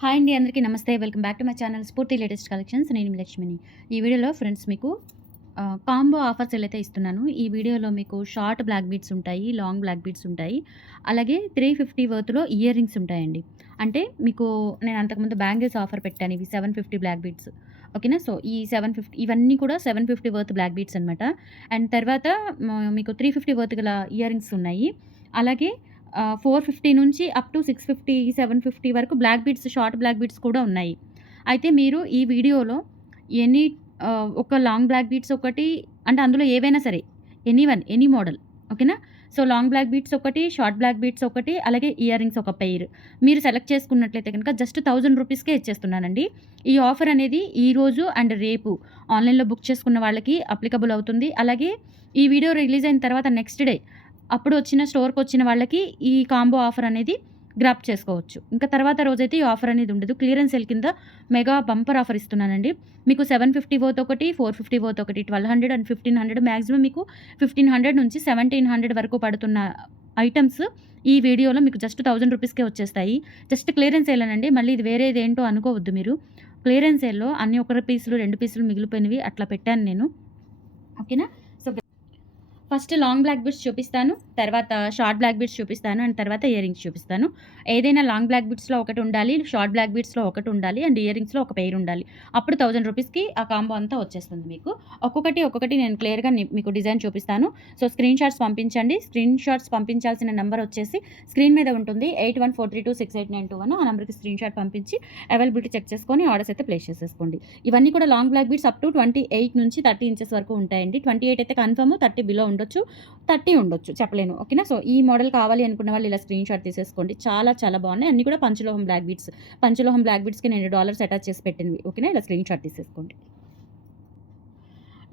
Hi అండి, అందరికీ నమస్తే. Welcome back to my channel స్ఫూర్తి లేటెస్ట్ కలెక్షన్స్. నేను మీ లక్ష్మిని. ఈ వీడియోలో ఫ్రెండ్స్ మీకు కాంబో ఆఫర్స్ అయితే ఇస్తున్నాను. ఈ వీడియోలో మీకు షార్ట్ బ్లాక్ బీడ్స్ ఉంటాయి, లాంగ్ బ్లాక్ బీడ్స్ ఉంటాయి. అలాగే 350 వర్త్‌లో ఇయర్ రింగ్స్ ఉంటాయండి. అంటే మీకు నేను అంతకుముందు బ్యాంగిల్స్ ఆఫర్ పెట్టాను. ఇవి 750 బ్లాక్ బీడ్స్. ఓకేనా. సో ఈ 750 ఇవన్నీ కూడా 750 వర్త్ బ్లాక్ బీడ్స్ అనమాట. అండ్ తర్వాత మీకు 350 వర్త్ గల ఇయర్ రింగ్స్ ఉన్నాయి. అలాగే 450 నుంచి అప్ టు 650, 750 వరకు black beads, short black beads కూడా ఉన్నాయి. అయితే మీరు ఈ వీడియోలో ఎనీ ఒక లాంగ్ బ్లాక్ బీడ్స్ ఒకటి, అంటే అందులో ఏవైనా సరే ఎనీ మోడల్. ఓకేనా. సో లాంగ్ బ్లాక్ బీడ్స్ ఒకటి, షార్ట్ బ్లాక్ బీడ్స్ ఒకటి, అలాగే ఇయర్ రింగ్స్ ఒక పెయిర్ మీరు సెలెక్ట్ చేసుకున్నట్లయితే కనుక జస్ట్ 1000 రూపీస్కే ఇచ్చేస్తున్నానండి. ఈ ఆఫర్ అనేది ఈరోజు అండ్ రేపు ఆన్లైన్లో బుక్ చేసుకున్న వాళ్ళకి అప్లికబుల్ అవుతుంది. అలాగే ఈ వీడియో రిలీజ్ అయిన తర్వాత నెక్స్ట్ డే అప్పుడు వచ్చిన స్టోర్‌కి వచ్చిన వాళ్ళకి ఈ కాంబో ఆఫర్ అనేది గ్రాబ్ చేసుకోవచ్చు. ఇంకా తర్వాత రోజైతే ఈ ఆఫర్ అనేది ఉండదు. క్లియరెన్స్ సేల్ కింద మెగా బంపర్ ఆఫర్ ఇస్తున్నానండి. మీకు 750 వర్త్ ఒకటి, 450 వర్త్ ఒకటి, 1200 అండ్ 1500 మాక్సిమం మీకు 1500 నుంచి 1700 వరకు పడుతున్న ఐటెమ్స్ ఈ వీడియోలో మీకు జస్ట్ 1000 రూపీస్‌కే వచ్చేస్తాయి. జస్ట్ క్లియరెన్స్ సేలేనండి. మళ్ళీ ఇది వేరేదేంటో అనుకోవద్దు మీరు. క్లియరెన్స్ సేల్‌లో అన్ని 1 పీసులు, 2 పీసులు మిగిలిపోయినవి అట్లా పెట్టాను నేను. ఓకేనా. So first long black beads చూపిస్తాను, తర్వాత షార్ట్ బ్లాక్ బీడ్స్ చూపిస్తాను, అండ్ తర్వాత ఇయర్ రింగ్స్ చూపిస్తాను. ఏదైనా లాంగ్ బ్లాక్ బీడ్స్‌లో ఒకటి ఉండాలి, షార్ట్ బ్లాక్ బీడ్స్‌లో ఒకటి ఉండాలి, అండ్ ఇయర్ రింగ్స్‌లో ఒక పెయిర్ ఉండాలి. అప్పుడు 1000 రూపీస్‌కి ఆ కాంబో అంతా వచ్చేస్తుంది మీకు. ఒక్కొక్కటి నేను క్లియర్‌గా మీకు డిజైన్ చూపిస్తాను. సో స్క్రీన్ షాట్స్ పంపించండి. స్క్రీన్ షాట్స్ పంపించాల్సిన నెంబర్ వచ్చేసి స్క్రీన్ మీద ఉంటుంది. 8143268921. ఆ నెంబర్‌కి స్క్రీన్ షాట్ పంపించి అవైలబిలిటీ చెక్ చేసుకొని ఆర్డర్స్ అయితే ప్లేస్ చేసేసుకోండి. ఇవన్నీ కూడా long black beads up to 28 నుంచి 30 ఇంచెస్ వరకు ఉంటాయండి. 28 అయితే కన్ఫర్మ్, 30 బిలో ఉండొచ్చు, 30 ఉండొచ్చు, చెప్పలేను. ఓకేనా. సో ఈ మోడల్ కావాలి అనుకున్న వాళ్ళు ఇలా స్క్రీన్ షాట్ తీసేసుకోండి. చాలా బాగున్నాయి. అన్నీ కూడా పంచలోహం బ్లాక్ బీడ్స్. పంచలోహం బ్లాక్ బీడ్స్‌కి నేను డాలర్స్ అటాచ్ చేసి పెట్టినవి. ఓకేనా. ఇలా స్క్రీన్ షాట్ తీసేసుకోండి.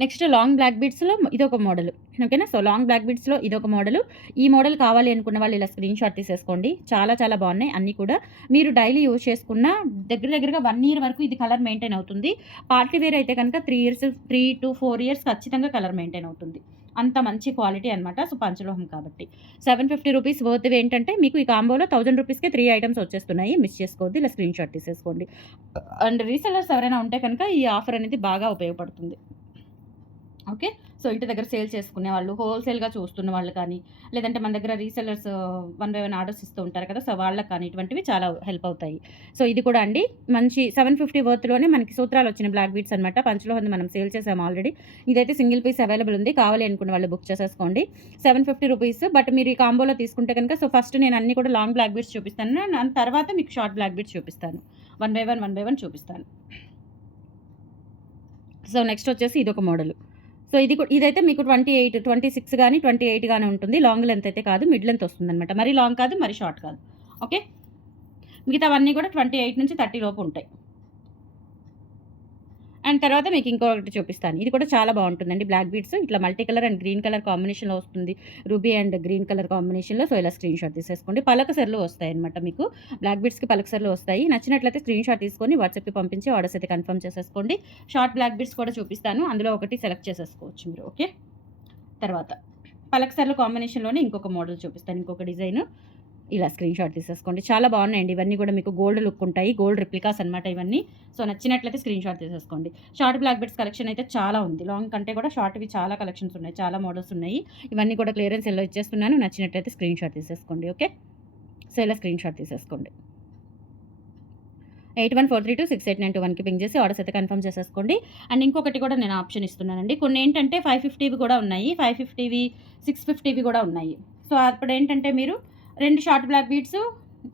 నెక్స్ట్ లాంగ్ బ్లాక్ బీడ్స్‌లో ఇదొక మోడల్. ఓకేనా. సో లాంగ్ బ్లాక్ బీడ్స్‌లో ఇదొక మోడల్. ఈ మోడల్ కావాలి అనుకున్న వాళ్ళు ఇలా స్క్రీన్ షాట్ తీసేసుకోండి. చాలా బాగున్నాయి అన్నీ కూడా. మీరు డైలీ యూజ్ చేసుకున్న దగ్గరగా 1 ఇయర్ వరకు ఇది కలర్ మెయింటైన్ అవుతుంది. పార్టీ వేర్ అయితే కనుక 3 to 4 ఇయర్స్ ఖచ్చితంగా కలర్ మెయింటైన్ అవుతుంది. అంత మంచి క్వాలిటీ అనమాట. సో పంచలోహం కాబట్టి 750 రూపీస్ వర్త్‌వి ఏంటంటే మీకు ఈ కాంబోలో 1000 రూపీస్‌కే 3 ఐటెమ్స్ వచ్చేస్తున్నాయి. మిస్ చేసుకోవద్దు. ఇలా స్క్రీన్ షాట్ తీసేసుకోండి. అండ్ రీసెల్లర్స్ ఎవరైనా ఉంటే కనుక ఈ ఆఫర్ అనేది బాగా ఉపయోగపడుతుంది. ఓకే. సో ఇంటి దగ్గర సేల్ చేసుకునే వాళ్ళు, హోల్‌సేల్‌గా చూస్తున్న వాళ్ళు కానీ, లేదంటే మన దగ్గర రీసెల్లర్స్ 1 బై 1 ఆర్డర్స్ ఇస్తూ ఉంటారు కదా. సో వాళ్ళకి కానీ ఇటువంటివి చాలా హెల్ప్ అవుతాయి. సో ఇది కూడా అండి మంచి 750 వర్త్‌లోనే మనకి సూత్రాలు వచ్చిన బ్లాక్ బీడ్స్ అనమాట. పంచలోహంది మనం సేల్ చేసాము ఆల్రెడీ. ఇదైతే సింగిల్ పీస్ అవైలబుల్ ఉంది. కావాలి అనుకున్న వాళ్ళు బుక్ చేసేసుకోండి. 750 రూపీస్. బట్ మీరు ఈ కాంబోలో తీసుకుంటే కనుక సో ఫస్ట్ నేను అన్నీ కూడా లాంగ్ బ్లాక్ బీడ్స్ చూపిస్తాను. దాని తర్వాత మీకు షార్ట్ బ్లాక్ బీడ్స్ చూపిస్తాను. 1 బై 1 చూపిస్తాను. సో నెక్స్ట్ వచ్చేసి ఇదొక మోడల్. సో ఇదైతే మీకు 28, 26 గానీ, 28 గానీ ఉంటుంది. లాంగ్ లెంత్ అయితే కాదు. మిడ్ లెంత్ వస్తుందనమాట. మరీ లాంగ్ కాదు, మరీ షార్ట్ కాదు. ఓకే. మిగతావన్నీ కూడా 28 నుంచి 30 లోపు ఉంటాయి. అండ్ తర్వాత మీకు ఇంకొకటి చూపిస్తాను. ఇది కూడా చాలా బాగుంటుందండి. బ్లాక్ బీడ్స్ ఇట్లా multi colour and green colour కాంబినేషన్‌లో వస్తుంది. రూబీ అండ్ గ్రీన్ కలర్ కాంబినేషన్‌లో. సో ఇలా స్క్రీన్ షాట్ తీసేసుకోండి. పలకసెర్లు వస్తాయన్నమాట మీకు. బ్లాక్ బీడ్స్‌కి పలకసెర్లు వస్తాయి. నచ్చినట్లయితే స్క్రీన్ షాట్ తీసుకొని వాట్సాప్‌కి పంపించి ఆర్డర్స్ అయితే కన్ఫర్మ్ చేసేసుకోండి. షార్ట్ బ్లాక్ బీడ్స్ కూడా చూపిస్తాను. అందులో ఒకటి సెలెక్ట్ చేసేసుకోవచ్చు మీరు. ఓకే. తర్వాత పలకసెర్ల కాంబినేషన్‌లోనే ఇంకొక మోడల్ చూపిస్తాను. ఇంకొక డిజైన్. ఇలా స్క్రీన్ షాట్ తీసేసుకోండి. చాలా బాగున్నాయండి. ఇవన్నీ కూడా మీకు గోల్డ్ లుక్ ఉంటాయి. గోల్డ్ రిప్లికాస్ అనమాట ఇవన్నీ. సో నచ్చినట్లయితే స్క్రీన్ షాట్ తీసేసుకోండి. షార్ట్ బ్లాక్ బీడ్స్ కలెక్షన్ అయితే చాలా ఉంది. లాంగ్ కంటే కూడా షార్ట్‌వి చాలా కలెక్షన్స్ ఉన్నాయి. చాలా మోడల్స్ ఉన్నాయి. ఇవన్నీ కూడా క్లియరెన్స్ సేల్‌లో ఇచ్చేస్తున్నాను. నచ్చినట్లయితే స్క్రీన్ షాట్ తీసేసుకోండి. ఓకే. సో ఇలా స్క్రీన్ షాట్ తీసేసుకోండి. 8143268921కి పింగ్ చేసి ఆర్డర్స్ అయితే కన్ఫర్మ్ చేసేసుకోండి. అండ్ ఇంకొకటి కూడా నేను ఆప్షన్ ఇస్తున్నానండి. కొన్ని ఏంటంటే 550వి కూడా ఉన్నాయి. 550వి, 650వి కూడా ఉన్నాయి. సో అప్పుడేంటంటే మీరు 2 షార్ట్ బ్లాక్ బీడ్స్,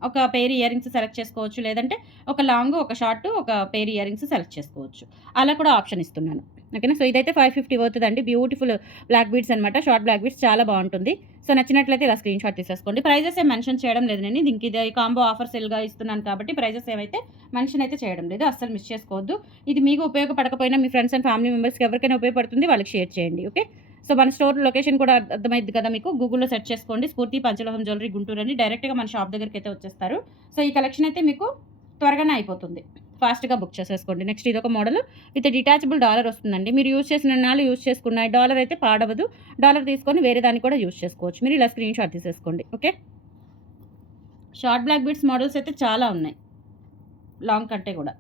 ఒక పెయిర్ ఇయర్ రింగ్స్ సెలెక్ట్ చేసుకోవచ్చు. లేదంటే ఒక లాంగ్, ఒక షార్ట్, ఒక పెయిర్ ఇయర్ రింగ్స్ సెలెక్ట్ చేసుకోవచ్చు. అలా కూడా ఆప్షన్ ఇస్తున్నాను. ఓకేనా. సో ఇదైతే 550 వర్త్‌దండి. బ్యూటిఫుల్ బ్లాక్ బీడ్స్ అనమాట. షార్ట్ బ్లాక్ బీడ్స్ చాలా బాగుంటుంది. సో నచ్చినట్లయితే ఇలా స్క్రీన్ షాట్ తీసేసుకోండి. ప్రైజెస్ ఏం మెన్షన్ చేయడం లేదు నేను. దీనికి ఇది కాంబో ఆఫర్ సేల్‌గా ఇస్తున్నాను కాబట్టి ప్రైజెస్ ఏవైతే మెన్షన్ అయితే చేయడం లేదు. అస్సలు మిస్ చేసుకోవద్దు. ఇది మీకు ఉపయోగపడకపోయినా మీ ఫ్రెండ్స్ అండ్ ఫ్యామిలీ మెంబర్స్‌కి ఎవరికైనా ఉపయోగపడుతుంది. వాళ్ళకి షేర్ చేయండి. ఓకే. సో మన స్టోర్ లొకేషన్ కూడా అర్థమైద్ది కదా మీకు. గూగుల్‌లో సెర్చ్ చేసుకోండి. స్ఫూర్తి పంచలోహం జ్యువెలరీ గుంటూరు అని డైరెక్ట్‌గా మన షాప్ దగ్గరికైతే వచ్చేస్తారు. సో ఈ కలెక్షన్ అయితే మీకు త్వరగానే అయిపోతుంది. ఫాస్ట్‌గా బుక్ చేసేసుకోండి. నెక్స్ట్ ఇదొక మోడల్ విత్ డిటాచబుల్ డాలర్ వస్తుందండి. మీరు యూజ్ చేసిన నాళ్ళు యూజ్ చేసుకున్న డాలర్ అయితే పాడవదు. డాలర్ తీసుకొని వేరే దాన్ని కూడా యూజ్ చేసుకోవచ్చు. మీరు ఇలా స్క్రీన్ షాట్ తీసేసుకోండి. Okay. Short black beads models అయితే చాలా ఉన్నాయి. లాంగ్ కంటే కూడా.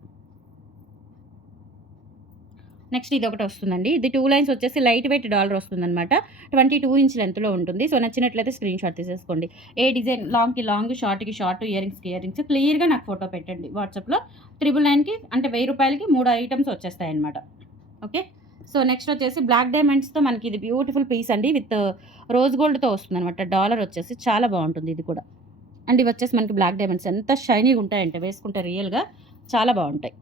నెక్స్ట్ ఇదొకటి వస్తుందండి. ఇది 2 లైన్స్ వచ్చేసి లైట్ వెయిట్ డాలర్ వస్తుందనమాట. 22 ఇంచ్ లెంత్‌లో ఉంటుంది. సో, నచ్చినట్లయితే స్క్రీన్ షాట్ తీసేసుకోండి. ఏ డిజైన్ లాంగ్‌కి లాంగ్, షార్ట్‌కి షార్ట్, ఇయరింగ్స్‌కి ఇయరింగ్స్ క్లియర్‌గా నాకు ఫోటో పెట్టండి వాట్సాప్‌లో. 999కి అంటే రూ. 1000కి 3 ఐటెమ్స్ వచ్చేస్తాయన్నమాట. ఓకే. సో, నెక్స్ట్ వచ్చేసి బ్లాక్ డైమండ్స్‌తో మనకి ఇది బ్యూటిఫుల్ పీస్ అండి. విత్ రోజ్ గోల్డ్‌తో వస్తుందనమాట. డాలర్ వచ్చేసి చాలా బావుంటుంది ఇది కూడా. అండ్ ఇవి వచ్చేసి మనకి బ్లాక్ డైమండ్స్ ఎంత షైనీగా ఉంటాయంటే వేసుకుంటే రియల్‌గా చాలా బావుంటాయి.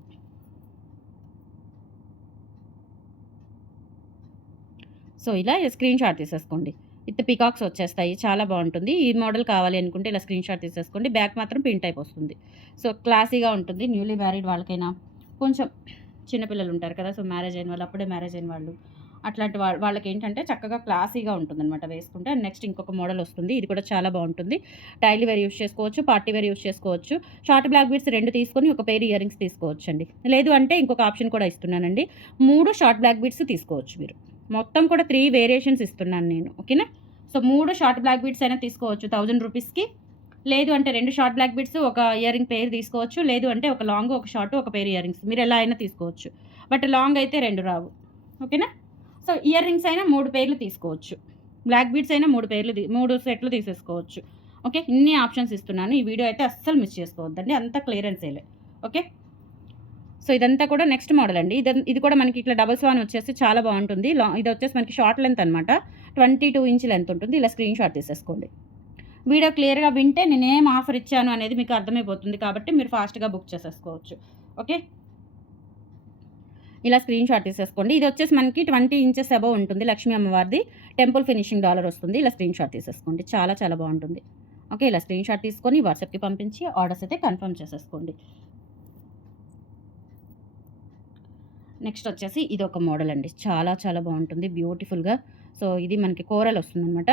సో, ఇలా స్క్రీన్ షాట్ తీసేసుకోండి. విత్ పికాక్స్ వచ్చేస్తాయి. చాలా బావుంటుంది. ఈ మోడల్ కావాలి అనుకుంటే ఇలా స్క్రీన్ షాట్ తీసేసుకోండి. బ్యాక్ మాత్రం పిన్ టైప్ వస్తుంది. సో, క్లాసీగా ఉంటుంది. న్యూలీ మ్యారీడ్ వాళ్ళకైనా, కొంచెం చిన్న పిల్లలు ఉంటారు కదా! సో, మ్యారేజ్ అయిన వాళ్ళు, అప్పుడే మ్యారేజ్ అయిన వాళ్ళు, అట్లాంటి వాళ్ళకేంటంటే చక్కగా క్లాసీగా ఉంటుందనమాట వేసుకుంటే. అండ్ నెక్స్ట్ ఇంకొక మోడల్ వస్తుంది. ఇది కూడా చాలా బావుంటుంది. డైలీ వేర్ యూజ్ చేసుకోవచ్చు. పార్టీ వేర్ యూజ్ చేసుకోవచ్చు. షార్ట్ బ్లాక్ బీడ్స్ 2 తీసుకొని ఒక పెయిర్ ఇయరింగ్స్ తీసుకోవచ్చండి. లేదు అంటే ఇంకొక ఆప్షన్ కూడా ఇస్తున్నానండి. 3 షార్ట్ బ్లాక్ బీడ్స్ తీసుకోవచ్చు మీరు. మొత్తం కూడా 3 వేరియేషన్స్ ఇస్తున్నాను నేను. ఓకేనా? సో, 3 షార్ట్ బ్లాక్ బీడ్స్ అయినా తీసుకోవచ్చు 1000 రూపీస్‌కి. లేదు అంటే 2 షార్ట్ బ్లాక్ బీడ్స్, ఒక ఇయరింగ్ పెయిర్ తీసుకోవచ్చు. లేదు అంటే ఒక లాంగ్, ఒక షార్ట్, ఒక పెయిర్ ఇయరింగ్స్ మీరు ఎలా అయినా తీసుకోవచ్చు. బట్ లాంగ్ అయితే 2 రావు. ఓకేనా? సో, ఇయర్ రింగ్స్ అయినా 3 పెయిర్లు తీసుకోవచ్చు. బ్లాక్ బీడ్స్ అయినా 3 సెట్లు తీసేసుకోవచ్చు. ఓకే. ఇన్ని ఆప్షన్స్ ఇస్తున్నాను. ఈ వీడియో అయితే అస్సలు మిస్ చేసుకోవద్దండి. అంతా క్లియరెన్స్ సేలే. ఓకే. సో, ఇదంతా కూడా నెక్స్ట్ మోడల్ అండి. ఇది కూడా మనకి ఇట్లా డబుల్ స్వాన్ వచ్చేసి చాలా బావుంటుంది. ఇది వచ్చేసి మనకి షార్ట్ లెంత్ అనమాట. 22 ఇంచ్ లెంత్ ఉంటుంది. ఇలా స్క్రీన్ షాట్ తీసేసుకోండి. వీడియో క్లియర్‌గా వింటే నేనేం ఆఫర్ ఇచ్చాను అనేది మీకు అర్థమైపోతుంది కాబట్టి మీరు ఫాస్ట్‌గా బుక్ చేసేసుకోవచ్చు. ఓకే. ఇలా స్క్రీన్ షాట్ తీసేసుకోండి. ఇది వచ్చేసి మనకి 20 ఇంచెస్ అబోవ్ ఉంటుంది. లక్ష్మీ అమ్మవారిది టెంపుల్ ఫినిషింగ్ డాలర్ వస్తుంది. ఇలా స్క్రీన్ షాట్ తీసేసుకోండి. చాలా చాలా బావుంటుంది. ఓకే. ఇలా స్క్రీన్ షాట్ తీసుకొని వాట్సాప్‌కి పంపించి ఆర్డర్స్ అయితే కన్ఫర్మ్ చేసేసుకోండి. నెక్స్ట్ వచ్చేసి ఇదొక మోడల్ అండి. చాలా చాలా బావుంటుంది బ్యూటిఫుల్‌గా. సో, ఇది మనకి కోరల్ వస్తుందనమాట.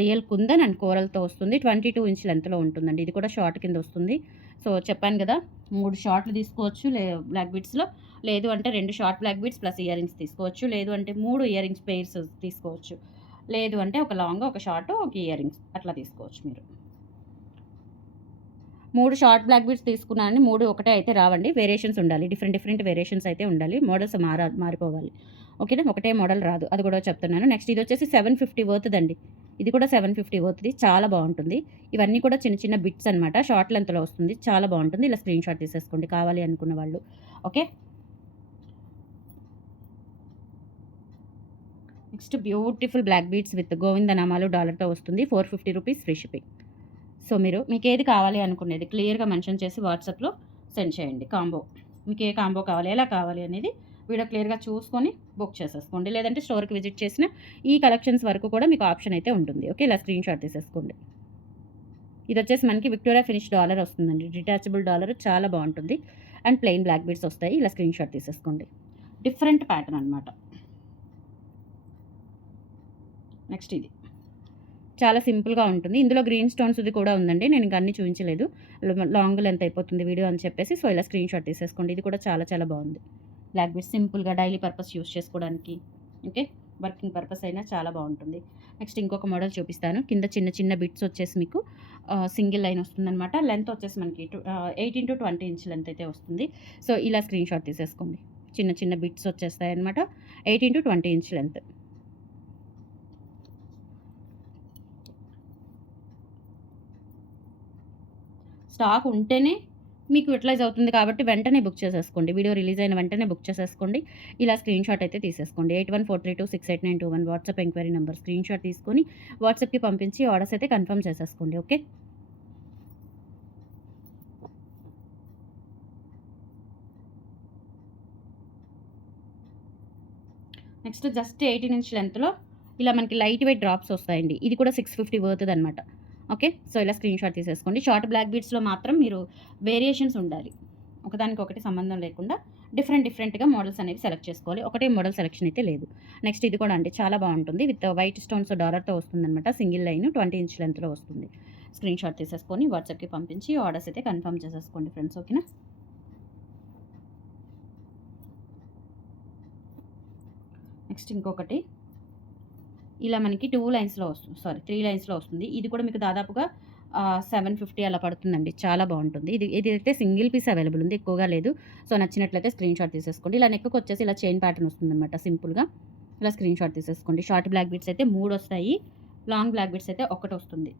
రియల్ కుందన్ అండ్ కోరల్‌తో వస్తుంది. 22 ఇంచ్ లెంత్‌లో ఉంటుందండి. ఇది కూడా షార్ట్ కింద వస్తుంది. సో, చెప్పాను గదా! 3 షార్ట్‌లు తీసుకోవచ్చు బ్లాక్ బీడ్స్‌లో. లేదు అంటే 2 short black beads plus earrings తీసుకోవచ్చు. లేదు అంటే 3 ఇయరింగ్స్ పెయిర్స్ తీసుకోవచ్చు. లేదు అంటే ఒక లాంగ్, ఒక షార్ట్, ఒక ఇయరింగ్స్ అట్లా తీసుకోవచ్చు మీరు. 3 షార్ట్ బ్లాక్ బీడ్స్ తీసుకున్నానని 3 ఒకటే అయితే రావండి. వేరియేషన్స్ ఉండాలి. డిఫరెంట్ డిఫరెంట్ వేరియేషన్స్ అయితే ఉండాలి. మోడల్స్ మారిపోవాలి. ఓకేనా? ఒకటే మోడల్ రాదు. అది కూడా చెప్తున్నాను. నెక్స్ట్ ఇదొచ్చేసి 750 వర్త్‌దండి. ఇది కూడా 750 వర్త్‌ది. చాలా బావుంటుంది. ఇవన్నీ కూడా చిన్న చిన్న బిట్స్ అనమాట. షార్ట్ లెంత్‌లో వస్తుంది. చాలా బావుంటుంది. ఇలా స్క్రీన్ షాట్ తీసేసుకోండి కావాలి అనుకున్న వాళ్ళు. Okay. Next beautiful black beads with గోవిందనామాలు డాలర్‌తో వస్తుంది. 450 రూపీస్ ఫ్రీ షిప్పింగ్. సో, మీరు మీకేది కావాలి అనుకునేది క్లియర్‌గా మెన్షన్ చేసి వాట్సాప్‌లో సెండ్ చేయండి కాంబో. మీకు ఏ కాంబో కావాలి, ఎలా కావాలి అనేది వీడియో క్లియర్‌గా చూసుకొని బుక్ చేసేసుకోండి. లేదంటే స్టోర్‌కి విజిట్ చేసిన ఈ కలెక్షన్స్ వరకు కూడా మీకు ఆప్షన్ అయితే ఉంటుంది. ఓకే. ఇలా స్క్రీన్ షాట్ తీసేసుకోండి. ఇదొచ్చేసి మనకి విక్టోరియా ఫినిష్ డాలర్ వస్తుందండి. డిటాచబుల్ డాలర్ చాలా బావుంటుంది. అండ్ ప్లెయిన్ బ్లాక్ బీడ్స్ వస్తాయి. ఇలా స్క్రీన్ షాట్ తీసేసుకోండి. డిఫరెంట్ ప్యాటర్న్ అనమాట. నెక్స్ట్ ఇది. చాలా సింపుల్‌గా ఉంటుంది. ఇందులో గ్రీన్ స్టోన్స్‌ది కూడా ఉందండి. నేను ఇంక అన్నీ చూయించలేదు. లాంగ్ లెంత్ అయిపోతుంది వీడియో అని చెప్పేసి. సో, ఇలా స్క్రీన్ షాట్ తీసేసుకోండి. ఇది కూడా చాలా చాలా బావుంది. బ్లాక్ బీడ్స్ సింపుల్‌గా డైలీ పర్పస్ యూజ్ చేసుకోవడానికి. ఓకే. వర్కింగ్ పర్పస్ అయినా చాలా బావుంటుంది. నెక్స్ట్ ఇంకొక మోడల్ చూపిస్తాను. కింద చిన్న చిన్న బిట్స్ వచ్చేసి మీకు సింగిల్ లైన్ వస్తుందనమాట. లెంత్ వచ్చేసి మనకి 18-20 ఇంచ్ లెంత్ అయితే వస్తుంది. సో, ఇలా స్క్రీన్ షాట్ తీసేసుకోండి. చిన్న చిన్న బిట్స్ వచ్చేస్తాయన్నమాట. 18-20 inch length. స్టాక్ ఉంటేనే మీకు యుటిలైజ్ అవుతుంది కాబట్టి వెంటనే బుక్ చేసేసుకోండి. వీడియో రిలీజ్ అయిన వెంటనే బుక్ చేసేసుకోండి. ఇలా స్క్రీన్ షాట్ అయితే తీసేసుకోండి. 8143268921 WhatsApp enquiry number screen shot తీసుకొని వాట్సాప్‌కి పంపించి ఆర్డర్స్ అయితే కన్ఫర్మ్ చేసేసుకోండి. ఓకే. నెక్స్ట్ జస్ట్ 18 ఇంచ్ లెంత్‌లో ఇలా మనకి లైట్ వెయిట్ డ్రాప్స్ వస్తాయండి. ఇది కూడా 650 వర్త్‌దనమాట. ఓకే. సో, ఇలా స్క్రీన్ షాట్ తీసేసుకోండి. షార్ట్ బ్లాక్ బీడ్స్‌లో మాత్రం మీరు వేరియేషన్స్ ఉండాలి. ఒకదానికొకటి సంబంధం లేకుండా డిఫరెంట్‌గా మోడల్స్ అనేవి సెలెక్ట్ చేసుకోవాలి. ఒకటే మోడల్ సెలెక్షన్ అయితే లేదు. నెక్స్ట్ ఇది కూడా అండి చాలా బావుంటుంది. విత్ వైట్ స్టోన్స్ డాలర్‌తో వస్తుందనమాట. సింగిల్ లైన్ 20 ఇంచ్ లెంత్‌లో వస్తుంది. స్క్రీన్ షాట్ తీసేసుకొని వాట్సాప్‌కి పంపించి ఆర్డర్స్ అయితే కన్ఫర్మ్ చేసేసుకోండి ఫ్రెండ్స్. ఓకేనా? నెక్స్ట్ ఇంకొకటి ఇలా మనకి 3 లైన్స్‌లో వస్తుంది. ఇది కూడా మీకు దాదాపుగా 750 అలా పడుతుందండి. చాలా బావుంటుంది. ఇదైతే సింగిల్ పీస్ అవైలబుల్ ఉంది. ఎక్కువగా లేదు. సో, నచ్చినట్లయితే స్క్రీన్‌షాట్ తీసేసుకోండి. ఇలా నెక్‌కొచ్చేసి ఇలా చైన్ ప్యాటర్న్ వస్తుందనమాట సింపుల్‌గా. ఇలా స్క్రీన్‌షాట్ తీసేసుకోండి. షార్ట్ బ్లాక్ బీడ్స్ అయితే 3 వస్తాయి. లాంగ్ బ్లాక్ బీడ్స్ అయితే ఒకటొస్తుంది.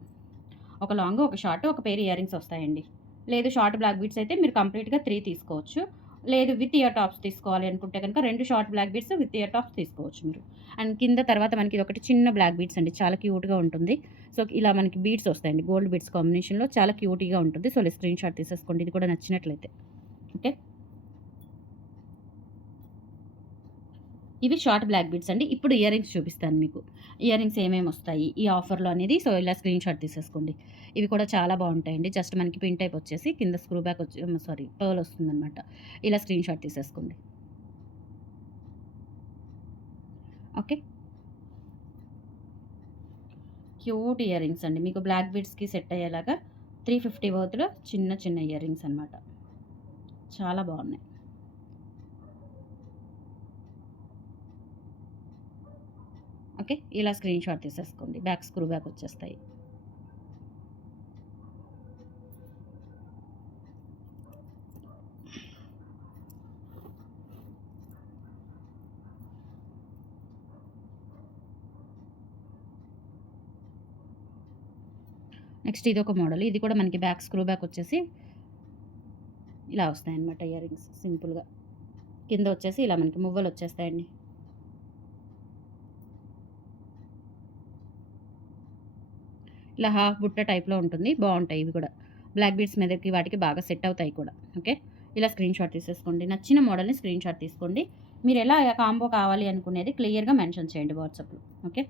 ఒక లాంగ్, ఒక షార్ట్, ఒక పెయిర్ ఇయర్ రింగ్స్ వస్తాయండి. లేదు షార్ట్ బ్లాక్ బీడ్స్ అయితే మీరు కంప్లీట్‌గా 3 తీసుకోవచ్చు. లేదు విత్ ఇయర్ టాప్స్ తీసుకోవాలి అనుకుంటే కనుక 2 short black beads with ear tops తీసుకోవచ్చు మీరు. అండ్ కింద తర్వాత మనకి ఇదొకటి చిన్న బ్లాక్ బీడ్స్ అండి. చాలా క్యూట్‌గా ఉంటుంది. సో, ఇలా మనకి బీడ్స్ వస్తాయండి. గోల్డ్ బీడ్స్ కాంబినేషన్‌లో చాలా క్యూటీగా ఉంటుంది. సో, ఇలా స్క్రీన్‌షాట్ తీసేసుకోండి. ఇది కూడా నచ్చినట్లయితే. ఓకే. ఇవి షార్ట్ బ్లాక్ బీడ్స్ అండి. ఇప్పుడు ఇయర్ రింగ్స్ చూపిస్తాను మీకు. ఇయర్ రింగ్స్ ఏమేమి వస్తాయి ఈ ఆఫర్‌లో అనేది. సో, ఇలా స్క్రీన్‌షాట్ తీసేసుకోండి. ఇవి కూడా చాలా బావుంటాయండి. జస్ట్ మనకి పిన్ టైప్ వచ్చేసి కింద స్క్రూ బ్యాక్ పర్ల్ వస్తుందనమాట. ఇలా స్క్రీన్‌షాట్ తీసేసుకోండి. ఓకే. క్యూట్ ఇయర్ రింగ్స్ అండి. మీకు బ్లాక్ బీడ్స్‌కి సెట్ అయ్యేలాగా 350 వర్త్‌లో చిన్న చిన్న ఇయర్ రింగ్స్ అనమాట. చాలా బావున్నాయి. ఓకే. ఇలా స్క్రీన్‌షాట్ తీసేసుకోండి. బ్యాక్ స్క్రూ బ్యాక్ వచ్చేస్తాయి. నెక్స్ట్ ఇదొక మోడల్. ఇది కూడా మనకి బ్యాక్ స్క్రూ బ్యాక్ వచ్చేసి ఇలా వస్తాయన్నమాట ఇయర్ రింగ్స్ సింపుల్‌గా. కింద వచ్చేసి ఇలా మనకి మువ్వలు వచ్చేస్తాయండి. ఇలా హాఫ్ బుట్ట టైప్‌లో ఉంటుంది. బావుంటాయి ఇవి కూడా. బ్లాక్ బీడ్స్ మీదకి వాటికి బాగా సెట్ అవుతాయి కూడా. ఓకే. ఇలా స్క్రీన్‌షాట్ తీసేసుకోండి. నచ్చిన మోడల్‌ని స్క్రీన్‌షాట్ తీసుకోండి. మీరు ఎలా కాంబో కావాలి అనుకునేది క్లియర్‌గా మెన్షన్ చేయండి వాట్సాప్‌లో. ఓకే.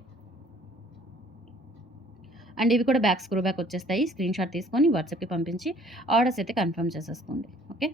అండ్ ఇవి కూడా బ్యాక్ స్క్రూ బ్యాక్ వచ్చేస్తాయి. స్క్రీన్‌షాట్ తీసుకొని వాట్సాప్‌కి పంపించి ఆర్డర్స్ అయితే కన్ఫర్మ్ చేసేసుకోండి. ఓకే.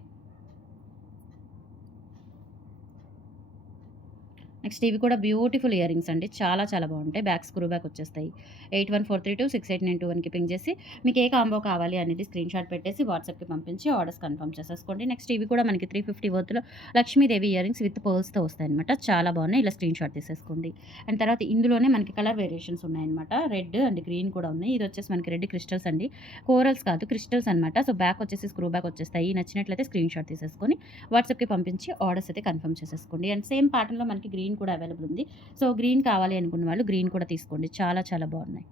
నెక్స్ట్ ఇవి కూడా బ్యూటిఫుల్ ఇయర్ రింగ్స్ అండి. చాలా చాలా బావుంటాయి. బ్యాక్ స్క్రూ బ్యాక్ వచ్చేస్తాయి. 8143268921కి పింగ్ చేసి మీకు ఏ కాంబో కావాలి అనేది స్క్రీన్‌షాట్ పెట్టేసి వాట్సాప్‌కి పంపించి ఆర్డర్స్ కన్ఫర్మ్ చేసేసుకోండి. నెక్స్ట్ ఇవి కూడా మనకి 350 వర్త్‌లో లక్ష్మీదేవి ఇయర్ రింగ్స్ విత్ పర్ల్స్‌తో వస్తాయన్నమాట. చాలా బాగున్నాయి. ఇలా స్క్రీన్‌షాట్ తీసేసుకోండి. అండ్ తర్వాత ఇందులోనే మనకి కలర్ వేరియేషన్స్ ఉన్నాయన్నమాట. రెడ్ అండ్ గ్రీన్ కూడా ఉన్నాయి. ఇది వచ్చేసి మనకి రెడ్ క్రిస్టల్స్ అండి. కోరల్స్ కాదు క్రిస్టల్స్ అనమాట. సో, బ్యాక్ వచ్చేసి స్క్రూ బ్యాక్ వచ్చేస్తాయి. నచ్చినట్లయితే స్క్రీన్‌షాట్ తీసేసుకొని వాట్సాప్‌కి పంపించి ఆర్డర్స్ అయితే కన్ఫర్మ్ చేసేసుకోండి. అండ్ సేమ్ ప్యాటర్న్‌లో మనకి గ్రీన్ కూడా అవైలబుల్ ఉంది. సో, గ్రీన్ కావాలి అనుకున్న వాళ్ళు గ్రీన్ కూడా తీసుకోండి. చాలా చాలా బాగున్నాయి.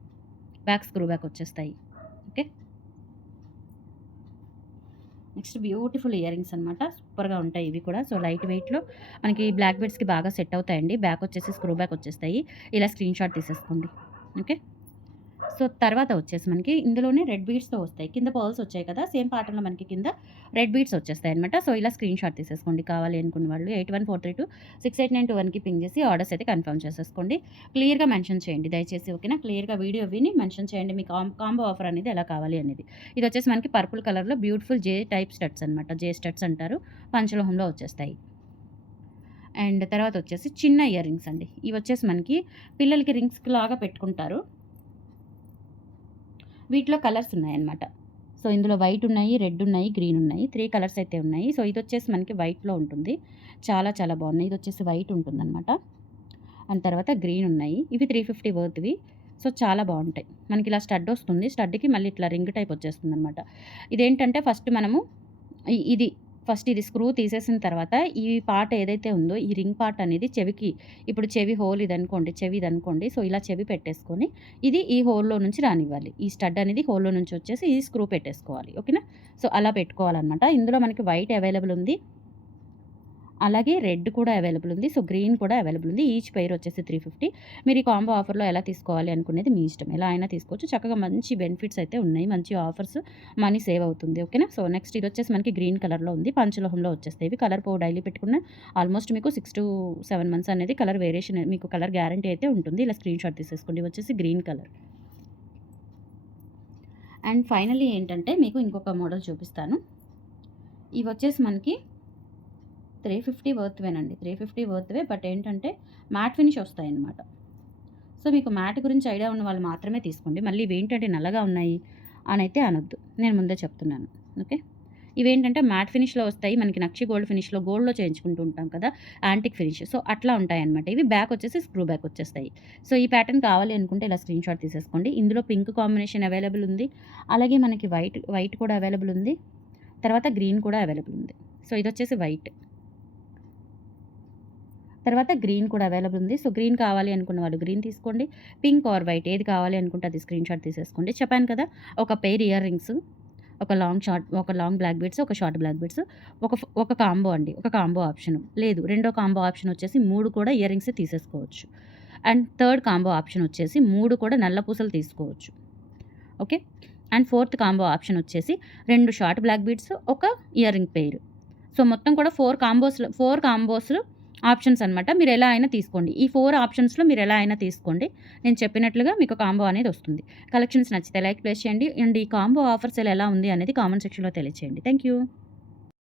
బ్యాక్ స్క్రూ బ్యాక్ వచ్చేస్తాయి. Okay. Next beautiful ear rings అనమాట. సూపర్‌గా ఉంటాయి ఇవి కూడా. సో, లైట్ వెయిట్‌లో మనకి బ్లాక్ బెడ్స్‌కి బాగా సెట్ అవుతాయండి. బ్యాక్ వచ్చేసి స్క్రూ బ్యాక్ వచ్చేస్తాయి. ఇలా స్క్రీన్‌షాట్ తీసేసుకోండి. ఓకే. సో, తర్వాత వచ్చేసి మనకి ఇందులోనే రెడ్ బీడ్స్‌తో వస్తాయి. కింద పర్ల్స్ వచ్చాయి కదా! సేమ్ ప్యాటర్న్‌లో మనకి కింద రెడ్ బీడ్స్ వచ్చేస్తాయన్నమాట. సో, ఇలా స్క్రీన్‌షాట్ తీసేసుకోండి కావాలి అనుకున్న వాళ్ళు. 8143268921కి పింగ్ చేసి ఆర్డర్స్ అయితే కన్ఫర్మ్ చేసేసుకోండి. క్లియర్‌గా మెన్షన్ చేయండి దయచేసి ఓకేనా? క్లియర్‌గా వీడియో విని మెన్షన్ చేయండి మీ కాంబో ఆఫర్ అనేది ఎలా కావాలి అనేది. ఇది వచ్చేసి మనకి పర్పుల్ కలర్‌లో బ్యూటిఫుల్ జే టైప్ స్టడ్స్ అనమాట. జే స్టడ్స్ అంటారు. పంచలోహంలో వచ్చేస్తాయి. అండ్ తర్వాత వచ్చేసి చిన్న ఇయర్ రింగ్స్ అండి. ఇవి వచ్చేసి మనకి పిల్లలకి రింగ్స్‌కి లాగా పెట్టుకుంటారు. వీటిలో కలర్స్ ఉన్నాయన్నమాట. సో, ఇందులో వైట్ ఉన్నాయి, రెడ్ ఉన్నాయి, గ్రీన్ ఉన్నాయి. 3 కలర్స్ అయితే ఉన్నాయి. సో, ఇదొచ్చేసి మనకి వైట్‌లో ఉంటుంది. చాలా చాలా బాగున్నాయి. ఇదొచ్చేసి వైట్ ఉంటుందన్నమాట. అండ్ తర్వాత గ్రీన్ ఉన్నాయి. ఇవి 350 వర్త్‌వి. సో, చాలా బావుంటాయి. మనకిలా స్టడ్ వస్తుంది. స్టడ్‌కి మళ్ళీ ఇట్లా రింగ్ టైప్ వచ్చేస్తుందన్నమాట. ఇదేంటంటే ఫస్ట్ మనము ఇది ఫస్ట్ ఇది స్క్రూ తీసేసిన తర్వాత ఈ పార్ట్ ఏదైతే ఉందో ఈ రింగ్ పార్ట్ అనేది చెవికి ఇప్పుడు చెవి హోల్ ఇదనుకోండి. సో, ఇలా చెవి పెట్టేసుకొని ఇది ఈ హోల్‌లో నుంచి రానివ్వాలి. ఈ స్టడ్ అనేది హోల్‌లో నుంచి వచ్చేసి ఈ స్క్రూ పెట్టేసుకోవాలి. ఓకేనా? సో, అలా పెట్టుకోవాలన్నమాట. ఇందులో మనకి వైట్ అవైలబుల్ ఉంది. అలాగే రెడ్ కూడా అవైలబుల్ ఉంది. సో, గ్రీన్ కూడా అవైలబుల్ ఉంది. ఈచ్ పెయిర్ వచ్చేసి 350. మీరు ఈ కాంబో ఆఫర్‌లో ఎలా తీసుకోవాలి అనుకునేది మీ ఇష్టం. ఎలా అయినా తీసుకోవచ్చు. చక్కగా మంచి బెనిఫిట్స్ అయితే ఉన్నాయి. మంచి ఆఫర్స్ మనీ సేవ్ అవుతుంది. ఓకేనా? సో, నెక్స్ట్ ఇదొచ్చేసి మనకి గ్రీన్ కలర్‌లో ఉంది. పంచలోహంలో వచ్చేస్తాయి. ఇవి కలర్ డైలీ పెట్టుకున్న ఆల్మోస్ట్ మీకు 6-7 మంత్స్ అనేది కలర్ వేరియేషన్ మీకు కలర్ గ్యారంటీ అయితే ఉంటుంది. ఇలా స్క్రీన్‌షాట్ తీసేసుకోండి. ఇవి వచ్చేసి గ్రీన్ కలర్. అండ్ ఫైనల్లీ ఏంటంటే మీకు ఇంకొక మోడల్ చూపిస్తాను. ఇవొచ్చేసి మనకి 350 వర్త్‌వేనండి. 350 వర్త్‌వే బట్ ఏంటంటే మ్యాట్ ఫినిష్ వస్తాయన్నమాట. సో, మీకు మ్యాట్ గురించి ఐడియా ఉన్న వాళ్ళు మాత్రమే తీసుకోండి. మళ్ళీ ఇవేంటంటే నల్లగా ఉన్నాయి అనైతే అనొద్దు. నేను ముందే చెప్తున్నాను. ఓకే. ఇవేంటంటే మ్యాట్ ఫినిష్‌లో వస్తాయి. మనకి నక్షి గోల్డ్ ఫినిష్‌లో గోల్డ్‌లో చేయించుకుంటూ ఉంటాం కదా! Antique finish. సో, అట్లా ఉంటాయన్నమాట. ఇవి బ్యాక్ వచ్చేసి స్క్రూ బ్యాక్ వచ్చేస్తాయి. సో, ఈ ప్యాటర్న్ కావాలి అనుకుంటే ఇలా స్క్రీన్‌షాట్ తీసేసుకోండి. ఇందులో పింక్ కాంబినేషన్ అవైలబుల్ ఉంది. అలాగే మనకి వైట్ కూడా అవైలబుల్ ఉంది. తర్వాత గ్రీన్ కూడా అవైలబుల్ ఉంది. సో, ఇదొచ్చేసి వైట్. తర్వాత గ్రీన్ కూడా అవైలబుల్ ఉంది. సో, గ్రీన్ కావాలి అనుకున్న వాళ్ళు గ్రీన్ తీసుకోండి. పింక్ ఆర్ వైట్ ఏది కావాలి అనుకుంటే అది స్క్రీన్‌షాట్ తీసేసుకోండి. చెప్పాను కదా! ఒక పెయిర్ ఇయర్ రింగ్స్, ఒక లాంగ్ బ్లాక్ బీడ్స్, ఒక షార్ట్ బ్లాక్ బీడ్స్, ఒక కాంబో అండి. ఒక కాంబో ఆప్షన్. లేదు రెండో కాంబో ఆప్షన్ వచ్చేసి 3 కూడా ఇయర్ రింగ్సే తీసేసుకోవచ్చు. అండ్ థర్డ్ కాంబో ఆప్షన్ వచ్చేసి 3 కూడా నల్ల పూసలు తీసుకోవచ్చు. Okay. And fourth combo option వచ్చేసి 2 షార్ట్ బ్లాక్ బీడ్స్, ఒక ఇయర్ రింగ్ పెయిర్. సో, మొత్తం కూడా 4 కాంబోస్‌లో ఆప్షన్స్ అనమాట. మీరు ఎలా అయినా తీసుకోండి. ఈ 4 ఆప్షన్స్‌లో మీరు ఎలా అయినా తీసుకోండి. నేను చెప్పినట్లుగా మీకు కాంబో అనేది వస్తుంది. కలెక్షన్స్ నచ్చితే లైక్ ప్లేస్ చేయండి. అండ్ ఈ కాంబో ఆఫర్ సేల్ ఎలా ఉంది అనేది కామెంట్ సెక్షన్‌లో తెలియచేయండి. Thank you.